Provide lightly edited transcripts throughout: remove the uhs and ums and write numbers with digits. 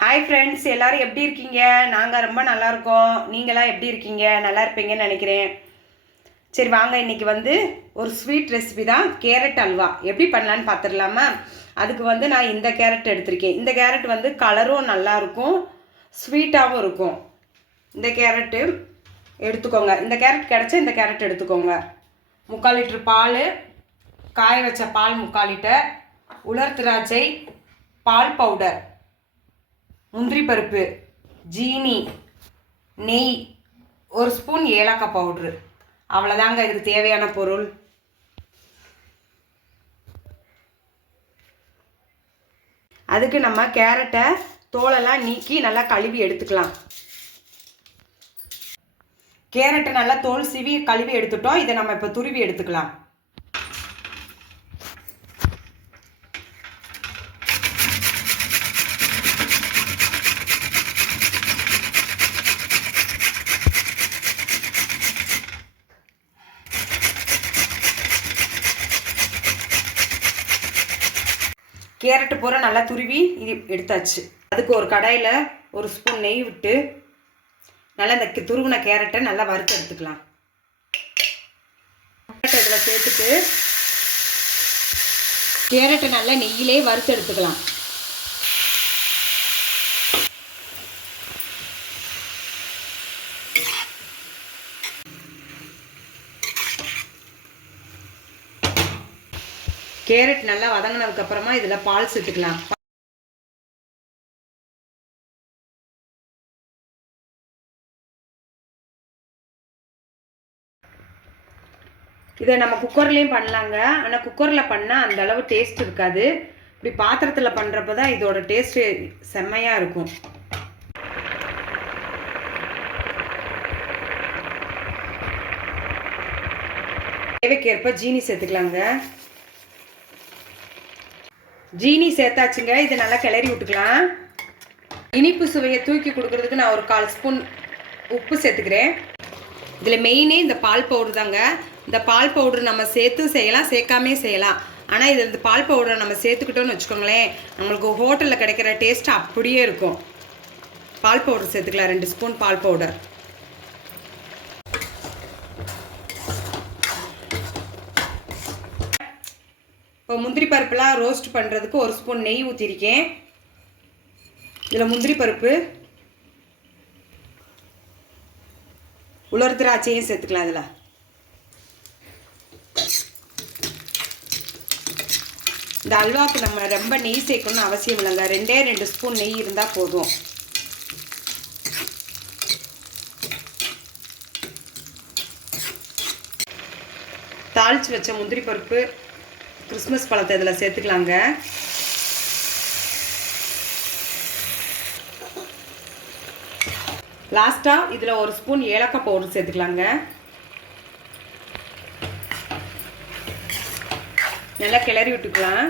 Hi friends, எல்லோரும் எப்படி இருக்கீங்க? நாங்கள் ரொம்ப நல்லா இருக்கோம். நீங்களாம் எப்படி இருக்கீங்க? நல்லா இருப்பீங்கன்னு நினைக்கிறேன். சரி வாங்க, இன்றைக்கி ஒரு ஸ்வீட் ரெசிபி தான், கேரட் அல்வா எப்படி பண்ணலான்னு பார்த்துடலாமா? அதுக்கு நான் இந்த கேரட் எடுத்திருக்கேன். இந்த கேரட் கலரும் நல்லாயிருக்கும், ஸ்வீட்டாகவும் இருக்கும். இந்த கேரட்டு எடுத்துக்கோங்க. இந்த கேரட் கிடச்சா இந்த கேரட் எடுத்துக்கோங்க. 3/4 லிட்டர் பால், காய வச்ச பால் 3/4 லிட்டர், உலர் திராட்சை, பால் பவுடர், முந்திரி பருப்பு, ஜீனி, நெய், 1 ஸ்பூன் ஏலக்காய் பவுட்ரு. அவ்வளோதாங்க இதுக்கு தேவையான பொருள். அதுக்கு நம்ம கேரட்டை தோலெல்லாம் நீக்கி நல்லா கழுவி எடுத்துக்கலாம். கேரட்டை நல்லா தோல் சீவி கழுவி எடுத்துட்டோம். இதை நம்ம இப்போ துருவி எடுத்துக்கலாம். கேரட்டு பூரா நல்லா துருவி இது எடுத்தாச்சு. அதுக்கு ஒரு கடாயில் 1 ஸ்பூன் நெய் விட்டு நல்லா இந்த துருவின கேரட்டை நல்லா வறுத்து எடுத்துக்கலாம். கேரட்டை இதில் சேர்த்துட்டு கேரட்டை நல்லா நெய்யிலே வறுத்து எடுத்துக்கலாம். கேரட் நல்லா வதங்கினதுக்கப்புறமா இதில் பால் சேர்த்துக்கலாம். இதை நம்ம குக்கர்லேயும் பண்ணலாங்க. ஆனால் குக்கரில் பண்ணால் அந்த அளவு டேஸ்ட் இருக்காது. இப்படி பாத்திரத்தில் பண்ணுறப்ப தான் இதோட டேஸ்ட்டு செம்மையாக இருக்கும். தேவைக்கேற்ப ஜீனி சேர்த்துக்கலாங்க. ஜீனி சேர்த்தாச்சுங்க. இதை நல்லா கிளறி விட்டுக்கலாம். இனிப்பு சுவையை தூக்கி கொடுக்கறதுக்கு நான் ஒரு 1/4 ஸ்பூன் உப்பு சேர்த்துக்கிறேன். இதில் மெயினே இந்த பால் பவுடர் தாங்க. இந்த பால் பவுடர் நம்ம சேர்த்து செய்யலாம், சேர்க்காமே செய்யலாம். ஆனால் இது இந்த பால் பவுடரை நம்ம சேர்த்துக்கிட்டோன்னு வச்சுக்கோங்களேன், நம்மளுக்கு ஹோட்டலில் கிடைக்கிற டேஸ்ட்டு அப்படியே இருக்கும். பால் பவுடர் சேர்த்துக்கலாம், 2 ஸ்பூன் பால் பவுடர். இப்போ முந்திரி பருப்புலாம் ரோஸ்ட் பண்ணுறதுக்கு 1 ஸ்பூன் நெய் ஊற்றிருக்கேன். இதில் முந்திரி பருப்பு, உலர் திராட்சையும் சேர்த்துக்கலாம். இதில் இந்த அல்வாவுக்கு நம்ம ரொம்ப நெய் சேர்க்கணும்னு அவசியம் இல்லைங்க. 2 ஸ்பூன் நெய் இருந்தால் போதும். தாளித்து வச்ச முந்திரி பருப்பு, கிறிஸ்மஸ் பழத்தை இதில் சேர்த்துக்கலாங்க. லாஸ்ட்டாக இதில் 1 ஸ்பூன் ஏலக்காய் பவுடர் சேர்த்துக்கலாங்க. நல்லா கிளறி விட்டுக்கலாம்.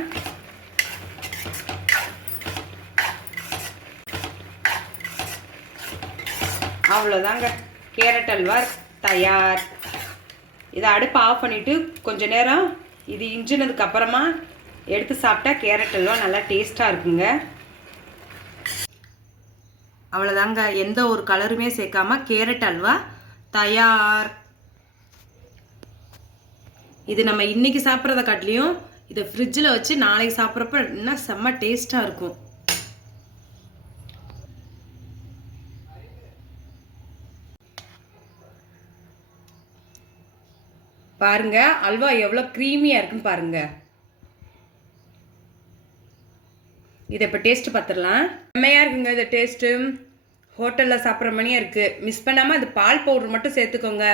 அவ்வளோதாங்க, கேரட் அல்வா தயார். இதை அடுப்பை ஆஃப் பண்ணிவிட்டு கொஞ்சம் நேரம் இது இஞ்சினதுக்கு அப்புறமா எடுத்து சாப்பிட்டா கேரட் அல்வா நல்லா டேஸ்ட்டாக இருக்குங்க. அவ்வளோதாங்க, எந்த ஒரு கலருமே சேர்க்காம கேரட் அல்வா தயார். இது நம்ம இன்றைக்கி சாப்பிட்றத காட்டிலையும் இதை ஃப்ரிட்ஜில் வச்சு நாளைக்கு சாப்பிட்றப்ப இன்னும் செம்ம டேஸ்ட்டாக இருக்கும். பாருங்க, அல்வா எவ்வளோ க்ரீமியாக இருக்குன்னு பாருங்க. இதை இப்போ டேஸ்ட்டு பார்த்துடலாம். செம்மையாக இருக்குங்க இந்த டேஸ்ட்டு. ஹோட்டலில் சாப்பிட்ற மணியாக இருக்குது. மிஸ் பண்ணாமல் அது பால் பவுடர் மட்டும் சேர்த்துக்கோங்க.